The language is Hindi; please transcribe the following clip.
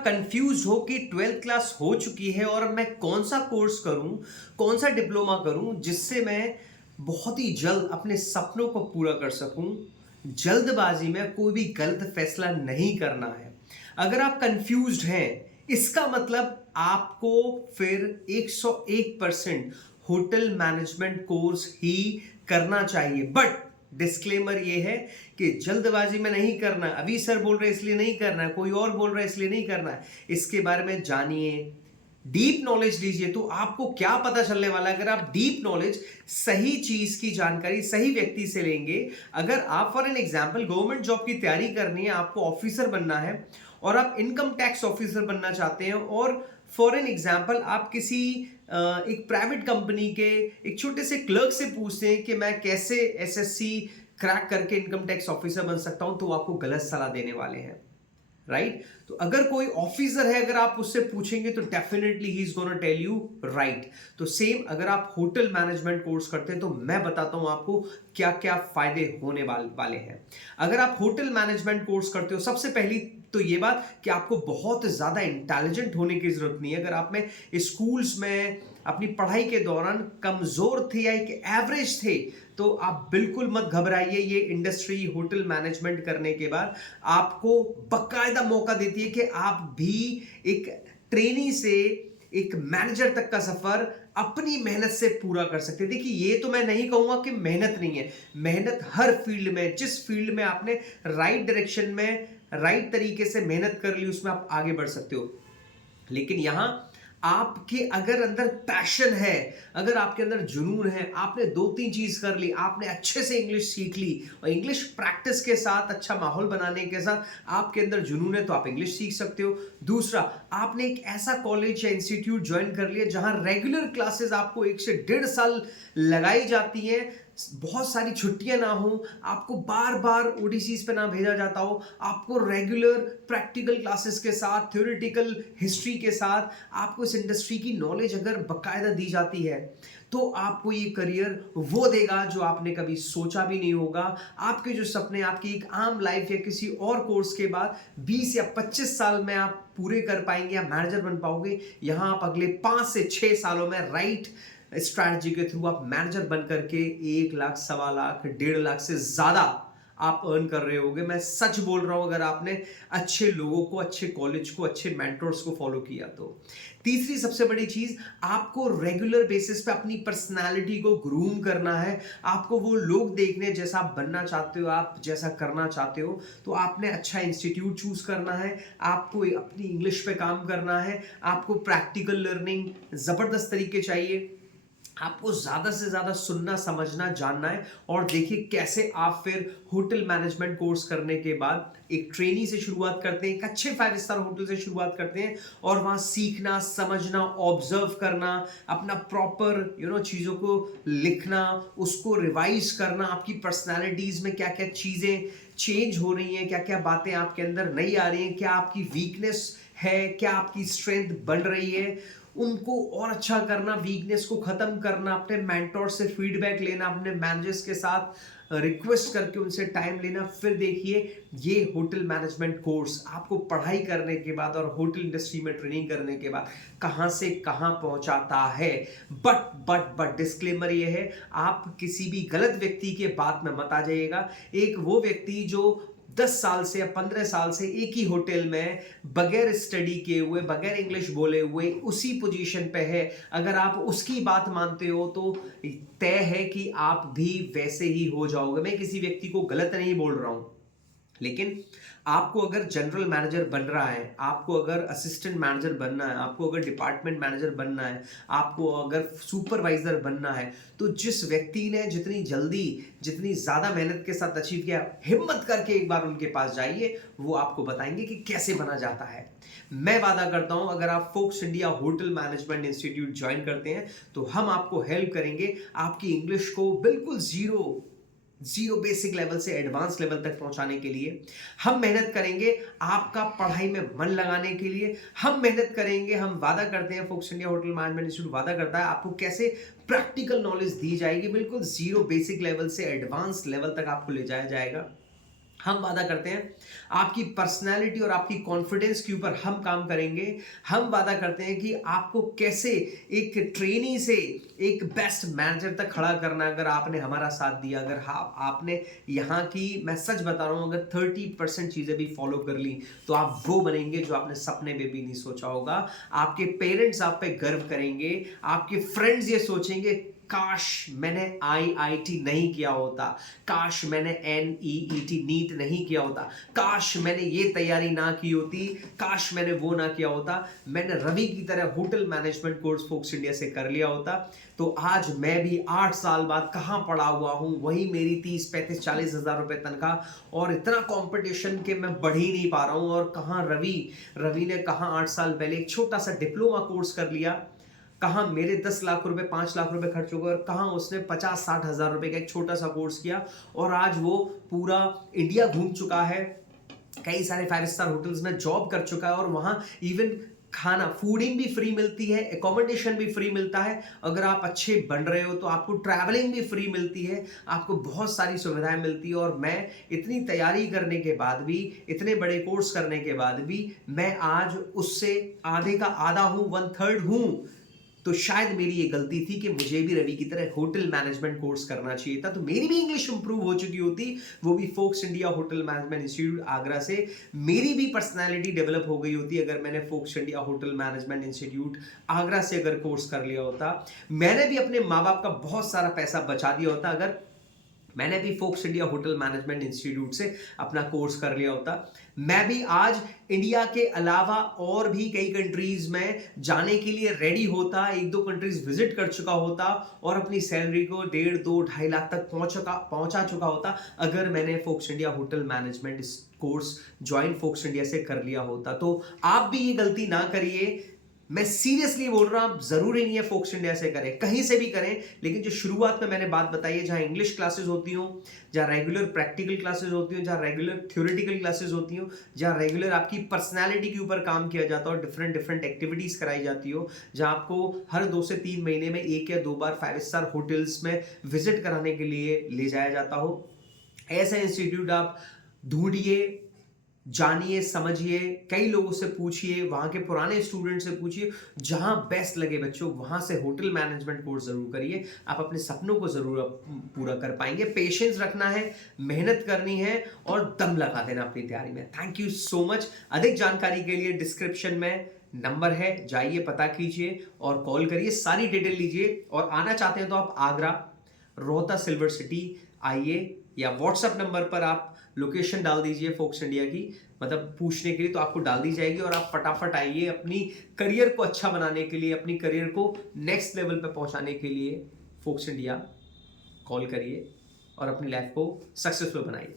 आप कंफ्यूज हो कि 12th क्लास हो चुकी है और अब मैं कौन सा कोर्स करूं, कौन सा डिप्लोमा करूं जिससे मैं बहुत ही जल्द अपने सपनों को पूरा कर सकूं, जल्दबाजी में कोई भी गलत फैसला नहीं करना है। अगर आप कंफ्यूज्ड हैं, इसका मतलब आपको फिर 101% होटल मैनेजमेंट कोर्स ही करना चाहिए। बट डिस्क्लेमर ये है कि जल्दबाजी में नहीं करना, अभी सर बोल रहे इसलिए नहीं करना है, कोई और बोल रहा है इसलिए नहीं करना है। इसके बारे में जानिए, डीप नॉलेज लीजिए, तो आपको क्या पता चलने वाला है अगर आप डीप नॉलेज, सही चीज की जानकारी सही व्यक्ति से लेंगे। अगर आप for an example government job की तैयारी करनी है, आपको ऑफिसर बनना है और आप इनकम टैक्स ऑफिसर बनना चाहते हैं, और फॉर एन एग्जाम्पल आप किसी एक प्राइवेट कंपनी के एक छोटे से क्लर्क से पूछते हैं कि मैं कैसे एसएससी क्रैक करके इनकम टैक्स ऑफिसर बन सकता हूं, तो वो आपको गलत सलाह देने वाले हैं। राइट? तो अगर कोई ऑफिसर है, अगर आप उससे पूछेंगे तो definitely he is gonna tell you right. तो सेम अगर आप होटल मैनेजमेंट कोर्स करते हैं तो मैं बताता हूं आपको क्या क्या फायदे होने वाले हैं। अगर आप होटल मैनेजमेंट कोर्स करते हो, सबसे पहली तो ये बात कि आपको बहुत ज्यादा इंटेलिजेंट होने की जरूरत नहीं है। अगर आप में स्कूल्स में अपनी पढ़ाई के दौरान कमजोर थे या एक एवरेज थे, तो आप बिल्कुल मत घबराइए। ये इंडस्ट्री होटल मैनेजमेंट करने के बाद आपको बकायदा मौका देती है कि आप भी एक ट्रेनी से एक मैनेजर तक का सफर अपनी मेहनत से पूरा कर सकते हैं। देखिए, ये तो मैं नहीं कहूंगा कि मेहनत नहीं है, मेहनत हर फील्ड में, जिस फील्ड में आपने राइट डायरेक्शन में राइट तरीके से मेहनत कर ली उसमें आप आगे बढ़ सकते हो। लेकिन यहां आपके अगर अंदर पैशन है, अगर आपके अंदर जुनून है, आपने दो तीन चीज कर ली, आपने अच्छे से इंग्लिश सीख ली और इंग्लिश प्रैक्टिस के साथ अच्छा माहौल बनाने के साथ आपके अंदर जुनून है, तो आप इंग्लिश सीख सकते हो। दूसरा, आपने एक ऐसा कॉलेज या इंस्टीट्यूट ज्वाइन कर लिया जहां रेगुलर क्लासेस आपको 1 से 1.5 साल लगाई जाती हैं, बहुत सारी छुट्टियां ना हो, आपको बार बार ओडीसीज पे ना भेजा जाता हो, आपको रेगुलर प्रैक्टिकल क्लासेस के साथ, थ्योरेटिकल हिस्ट्री के साथ आपको इस इंडस्ट्री की नॉलेज अगर बकायदा दी जाती है, तो आपको ये करियर वो देगा जो आपने कभी सोचा भी नहीं होगा। आपके जो सपने, आपकी एक आम लाइफ या किसी और कोर्स के बाद 20 या 25 साल में आप पूरे कर पाएंगे या मैनेजर बन पाओगे, यहां आप अगले 5 से 6 सालों में राइट स्ट्रैटेजी के थ्रू आप मैनेजर बन करके 1 लाख, 1.25 लाख, 1.5 लाख से ज्यादा आप अर्न कर रहे होगे। मैं सच बोल रहा हूं, अगर आपने अच्छे लोगों को, अच्छे कॉलेज को, अच्छे मेंटर्स को फॉलो किया तो। तीसरी सबसे बड़ी चीज, आपको रेगुलर बेसिस पे अपनी पर्सनालिटी को ग्रूम करना है। आपको वो लोग देखने जैसा आप बनना चाहते हो, आप जैसा करना चाहते हो, तो आपने अच्छा इंस्टीट्यूट चूज करना है, आपको अपनी इंग्लिश पे काम करना है, आपको प्रैक्टिकल लर्निंग जबरदस्त तरीके चाहिए, आपको ज्यादा से ज्यादा सुनना, समझना, जानना है। और देखिए कैसे आप फिर होटल मैनेजमेंट कोर्स करने के बाद एक ट्रेनी से शुरुआत करते हैं, एक अच्छे 5 स्टार होटल से शुरुआत करते हैं, और वहां सीखना, समझना, ऑब्जर्व करना, अपना प्रॉपर चीजों को लिखना, उसको रिवाइज करना, आपकी पर्सनैलिटीज में क्या क्या चीजें चेंज हो रही हैं, क्या क्या बातें आपके अंदर नई आ रही हैं, क्या आपकी वीकनेस है, क्या आपकी स्ट्रेंथ बढ़ रही है, उनको और अच्छा करना, वीकनेस को खत्म करना, अपने मेंटोर से फीडबैक लेना, अपने मैनेजर्स के साथ रिक्वेस्ट करके उनसे टाइम लेना। फिर देखिए, ये होटल मैनेजमेंट कोर्स आपको पढ़ाई करने के बाद और होटल इंडस्ट्री में ट्रेनिंग करने के बाद कहां से कहां पहुंचाता है। बट डिस्क्लेमर ये है, आप किसी भी गलत व्यक्ति के बात में मत आ जाइएगा। एक वो व्यक्ति जो 10 साल से या 15 साल से एक ही होटल में बगैर स्टडी किए हुए, बगैर इंग्लिश बोले हुए उसी पोजीशन पे है, अगर आप उसकी बात मानते हो तो तय है कि आप भी वैसे ही हो जाओगे। मैं किसी व्यक्ति को गलत नहीं बोल रहा हूं, लेकिन आपको अगर जनरल मैनेजर बन रहा है, आपको अगर असिस्टेंट मैनेजर बनना है, आपको अगर डिपार्टमेंट मैनेजर बनना है, आपको अगर सुपरवाइजर बनना है, तो जिस व्यक्ति ने जितनी जल्दी, जितनी ज्यादा मेहनत के साथ अचीव किया, हिम्मत करके एक बार उनके पास जाइए, वो आपको बताएंगे कि कैसे बना जाता है। मैं वादा करता हूं, अगर आप Fox India hotel management institute join करते हैं तो हम आपको हेल्प करेंगे आपकी इंग्लिश को बिल्कुल जीरो बेसिक लेवल से एडवांस लेवल तक पहुंचाने के लिए। हम मेहनत करेंगे आपका पढ़ाई में मन लगाने के लिए, हम मेहनत करेंगे, हम वादा करते हैं, Fox India hotel management institute वादा करता है आपको कैसे प्रैक्टिकल नॉलेज दी जाएगी, बिल्कुल जीरो बेसिक लेवल से एडवांस लेवल तक आपको ले जाया जाएगा। हम वादा करते हैं आपकी पर्सनैलिटी और आपकी कॉन्फिडेंस के ऊपर हम काम करेंगे। हम वादा करते हैं कि आपको कैसे एक ट्रेनी से एक बेस्ट मैनेजर तक खड़ा करना, अगर आपने हमारा साथ दिया, अगर आपने यहाँ की, मैं सच बता रहा हूँ, अगर 30% चीज़ें भी फॉलो कर ली तो आप वो बनेंगे जो आपने सपने में भी नहीं सोचा होगा। आपके पेरेंट्स आप पे गर्व करेंगे, आपके फ्रेंड्स ये सोचेंगे काश मैंने आईआईटी नहीं किया होता, काश मैंने एनईईटी नीट नहीं किया होता, काश मैंने ये तैयारी ना की होती, काश मैंने वो ना किया होता, मैंने रवि की तरह hotel management course Fox India से कर लिया होता, तो आज मैं भी 8 साल बाद कहाँ पड़ा हुआ हूँ, वही मेरी 30-35-40 हज़ार रुपये तनख्वाह, और इतना कंपटीशन के मैं बढ़ ही नहीं पा रहा हूँ। और कहाँ रवि ने कहाँ 8 साल पहले एक छोटा सा डिप्लोमा कोर्स कर लिया, कहाँ मेरे 10 लाख रुपए 5 लाख रुपए खर्च हो गए, और कहाँ उसने 50-60 हज़ार रुपए का एक छोटा सा कोर्स किया और आज वो पूरा इंडिया घूम चुका है, कई सारे 5 स्टार होटल्स में जॉब कर चुका है, और वहाँ इवन खाना फूडिंग भी फ्री मिलती है, एकोमोडेशन भी फ्री मिलता है, अगर आप अच्छे बन रहे हो तो आपको ट्रैवलिंग भी फ्री मिलती है, आपको बहुत सारी सुविधाएं मिलती है। और मैं इतनी तैयारी करने के बाद भी, इतने बड़े कोर्स करने के बाद भी, मैं आज उससे आधे का आधा हूँ, 1/3 हूँ। तो शायद मेरी ये गलती थी कि मुझे भी रवि की तरह होटल मैनेजमेंट कोर्स करना चाहिए था, तो मेरी भी इंग्लिश इंप्रूव हो चुकी होती, वो भी Fox India hotel management institute Agra से। मेरी भी पर्सनालिटी डेवलप हो गई होती अगर मैंने Fox India hotel management institute Agra से अगर कोर्स कर लिया होता। मैंने भी अपने माँ बाप का बहुत सारा पैसा बचा दिया होता अगर मैंने भी Fox India hotel management institute से अपना कोर्स कर लिया होता। मैं भी आज इंडिया के अलावा और भी कई कंट्रीज में जाने के लिए रेडी होता, 1-2 कंट्रीज विजिट कर चुका होता और अपनी सैलरी को 1.5-2-2.5 लाख तक पहुंचा चुका होता अगर मैंने Fox India hotel management course join Fox India से कर लिया होता। तो आप भी ये गलती ना करिए, मैं सीरियसली बोल रहा हूं, जरूरी नहीं है फोक्स इंडिया से करें, कहीं से भी करें, लेकिन जो शुरुआत में मैंने बात बताई है, जहां इंग्लिश क्लासेस होती हो, जहां रेगुलर प्रैक्टिकल क्लासेस होती हो, जहां रेगुलर थ्योरेटिकल क्लासेस होती हो, जहां रेगुलर आपकी पर्सनैलिटी के ऊपर काम किया जाता हो, डिफरेंट एक्टिविटीज कराई जाती हो, जहां आपको हर 2 से 3 महीने में 1 या 2 बार 5 स्टार होटल्स में विजिट कराने के लिए ले जाया जाता हो, ऐसा इंस्टीट्यूट आप ढूंढिए, जानिए, समझिए, कई लोगों से पूछिए, वहां के पुराने स्टूडेंट से पूछिए, जहां बेस्ट लगे बच्चों वहां से होटल मैनेजमेंट कोर्स जरूर करिए, आप अपने सपनों को जरूर पूरा कर पाएंगे। पेशेंस रखना है, मेहनत करनी है और दम लगा देना अपनी तैयारी में। Thank you so much. अधिक जानकारी के लिए डिस्क्रिप्शन में नंबर है, जाइए, पता कीजिए और कॉल करिए, सारी डिटेल लीजिए। और आना चाहते हैं तो आप आगरा रोहता सिल्वर सिटी आइए, या व्हाट्सएप नंबर पर आप लोकेशन डाल दीजिए फोक्स इंडिया की, मतलब पूछने के लिए, तो आपको डाल दी जाएगी और आप फटाफट आइए अपनी करियर को अच्छा बनाने के लिए, अपनी करियर को नेक्स्ट लेवल पे पहुंचाने के लिए फोक्स इंडिया कॉल करिए और अपनी लाइफ को सक्सेसफुल बनाइए।